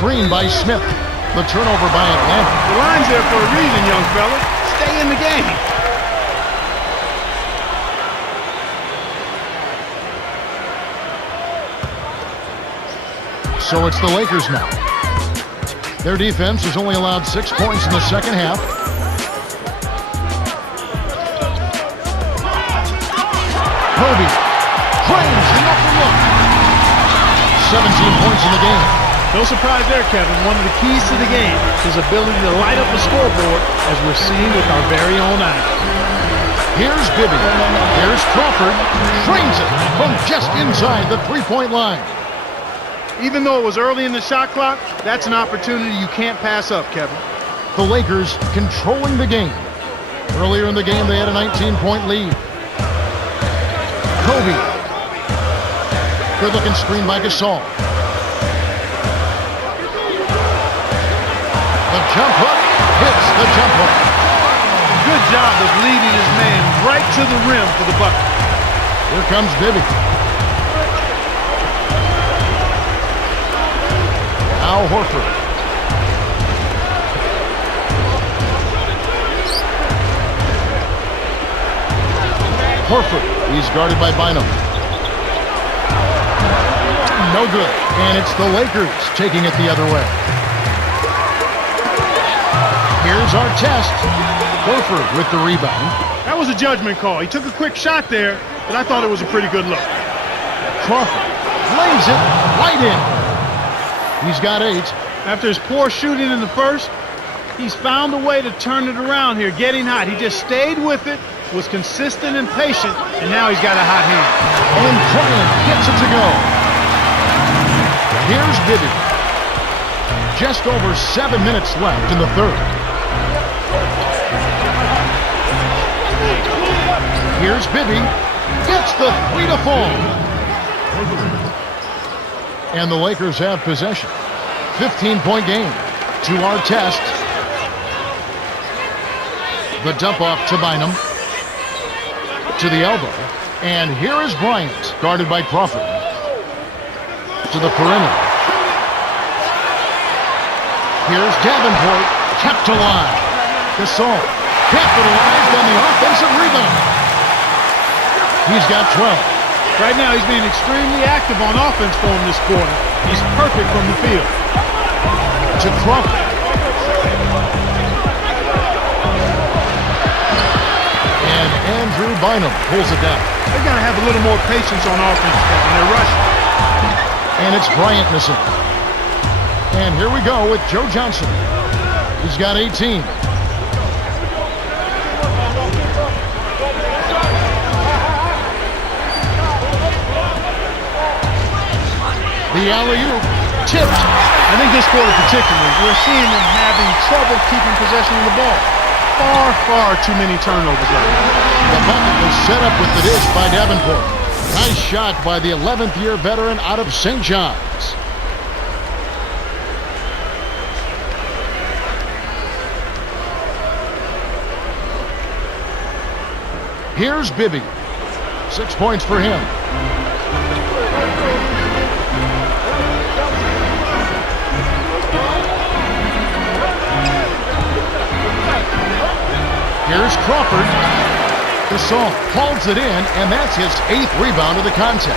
screen by Smith. The turnover by Atlanta. The line's there for a reason, young fella. Stay in the game. So it's the Lakers now. Their defense has only allowed 6 points in the second half. Kobe frames the upper look. 17 points in the game. No surprise there, Kevin. One of the keys to the game is his ability to light up the scoreboard, as we're seeing with our very own eyes. Here's Bibby. Here's Crawford. Frames it from just inside the three-point line. Even though it was early in the shot clock, that's an opportunity you can't pass up, Kevin. The Lakers controlling the game. Earlier in the game, they had a 19-point lead. Kobe. Good-looking screen by Gasol. The jump hook hits the jump hook. Good job of leading his man right to the rim for the bucket. Here comes Bibby. Al Horford. Horford. He's guarded by Bynum. No good. And it's the Lakers taking it the other way. Here's Artest. Horford with the rebound. That was a judgment call. He took a quick shot there, but I thought it was a pretty good look. Crawford lays it right in. He's got 8. After his poor shooting in the first, he's found a way to turn it around here, getting hot. He just stayed with it, was consistent and patient, and now he's got a hot hand. And Bryant gets it to go. Here's Bibby. Just over 7 minutes left in the third. Here's Bibby. Gets the 3 to fall. And the Lakers have possession. 15-point game to Artest. The dump off to Bynum. To the elbow. And here is Bryant, guarded by Crawford. To the perimeter. Here's Davenport, kept alive. Gasol capitalized on the offensive rebound. He's got 12. Right now, he's being extremely active on offense for him this quarter. He's perfect from the field. To Crawford. And Andrew Bynum pulls it down. They got to have a little more patience on offense, Kevin. They're rushing. And it's Bryant missing. And here we go with Joe Johnson. He's got 18. The alley-oop tipped. I think this quarter particularly, we're seeing them having trouble keeping possession of the ball. Far too many turnovers right now. The bucket was set up with the dish by Davenport. Nice shot by the 11th-year veteran out of St. John's. Here's Bibby. 6 points for him. Here's Crawford. Gasol holds it in, and that's his 8th rebound of the contest.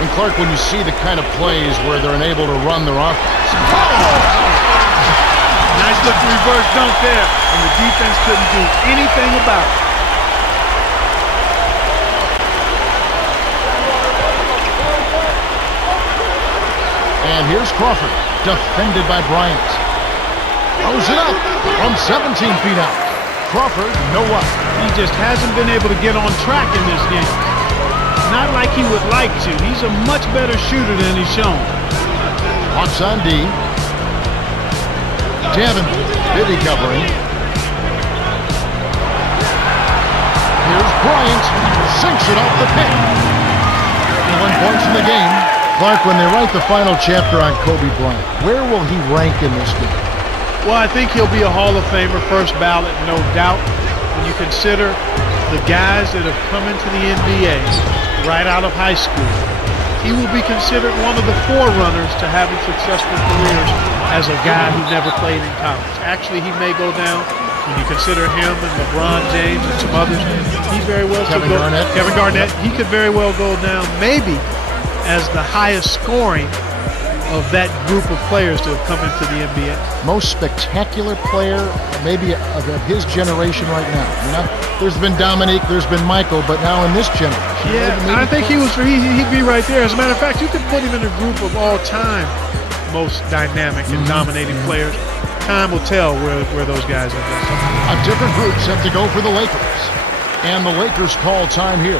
And Clark, when you see the kind of plays where they're unable to run their offense. Nice looking reverse dunk there, and the defense couldn't do anything about it. And here's Crawford, defended by Bryant. Throws it up from 17 feet out. Crawford, no luck. He just hasn't been able to get on track in this game. Not like he would like to. He's a much better shooter than he's shown. Hawks on D. Davenport, Bibby covering. Here's Bryant, sinks it off the pick. 1 point in the game. Clark, when they write the final chapter on Kobe Bryant, where will he rank in this game? Well, I think he'll be a Hall of Famer, first ballot, no doubt. When you consider the guys that have come into the NBA right out of high school, he will be considered one of the forerunners to having successful careers as a guy who never played in college. Actually, he may go down, when you consider him and LeBron James and some others, he very well could go. Kevin Garnett, he could very well go down maybe as the highest scoring of that group of players to have come into the NBA. Most spectacular player, maybe of his generation right now. You know, there's been Dominique, there's been Michael, but now in this generation. Yeah, I think he'd be right there. As a matter of fact, you could put him in a group of all-time most dynamic and dominating players. Time will tell where those guys are. A different group set to go for the Lakers. And the Lakers call time here.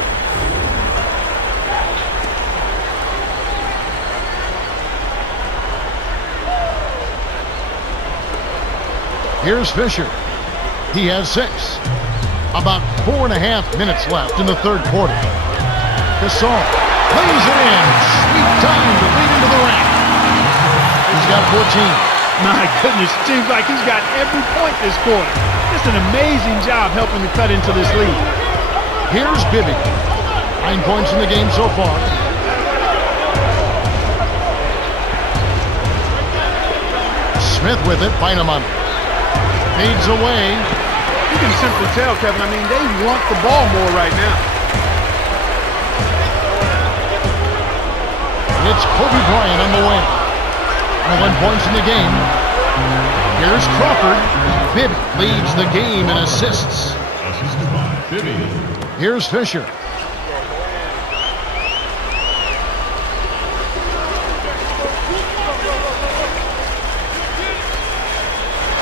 Here's Fisher. He has 6. About 4.5 minutes left in the third quarter. Gasol plays it in. Sweet time to lead into the rack. He's got 14. My goodness, seems like he's got every point this quarter. Just an amazing job helping to cut into this lead. Here's Bibby. 9 points in the game so far. Smith with it. Bynum. Fades away. You can simply tell, Kevin, I mean, they want the ball more right now. It's Kobe Bryant on the wing. 11 points in the game. Here's Crawford. Bibby leads the game in assists. Here's Fisher.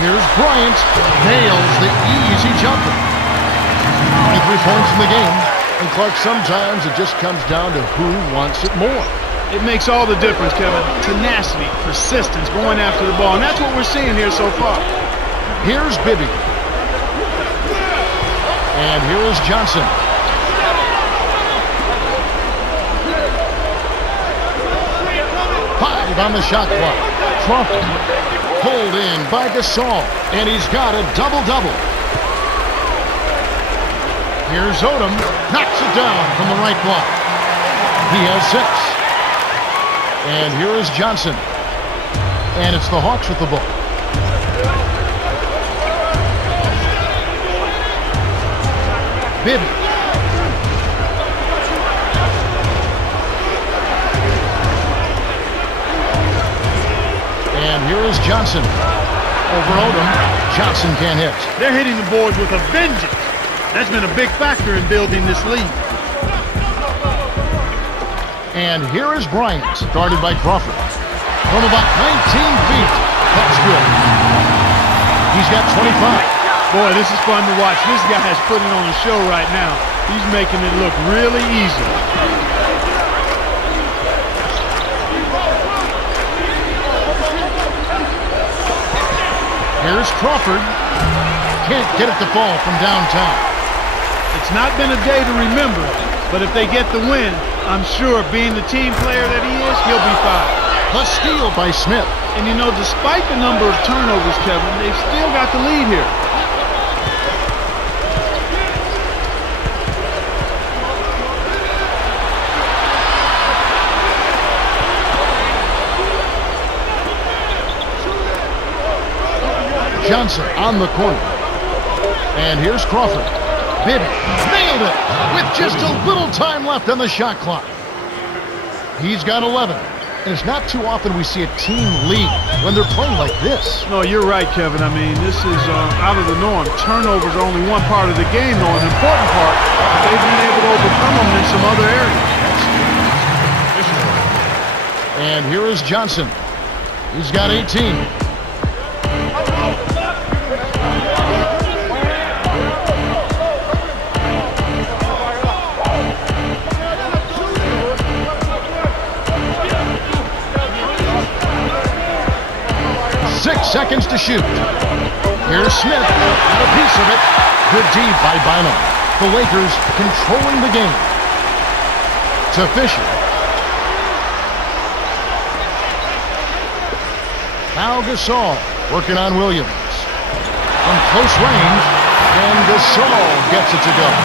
Here's Bryant. Nails the easy jumper. 23 points in the game. And Clark, sometimes it just comes down to who wants it more. It makes all the difference, Kevin. Tenacity, persistence, going after the ball. And that's what we're seeing here so far. Here's Bibby. And here is Johnson. Five on the shot clock. Crawford pulled in by Gasol. And he's got a double-double. Here's Odom. Knocks it down from the right block. He has 6. And here is Johnson. And it's the Hawks with the ball. Bibby. And here is Johnson. Over Odom. Johnson can't hit. They're hitting the boards with a vengeance. That's been a big factor in building this lead. And here is Bryant, guarded by Crawford. From about 19 feet. That's good. He's got 25. Boy, this is fun to watch. This guy is putting on a show right now. He's making it look really easy. Here's Crawford. Can't get it to fall from downtown. It's not been a day to remember, but if they get the win, I'm sure being the team player that he is, he'll be fine. A steal by Smith. And you know, despite the number of turnovers, Kevin, they've still got the lead here. Johnson on the corner. And here's Crawford. Bibby nailed it with just a little time left on the shot clock. He's got 11. And it's not too often we see a team lead when they're playing like this. No, you're right, Kevin. I mean, this is out of the norm. Turnovers are only one part of the game, though. An important part. They've been able to overcome them in some other areas. And here is Johnson. He's got 18. Seconds to shoot. Here's Smith. Got a piece of it. Good D by Bynum. The Lakers controlling the game. To Fisher. Now Gasol working on Williams. From close range. And Gasol gets it to go.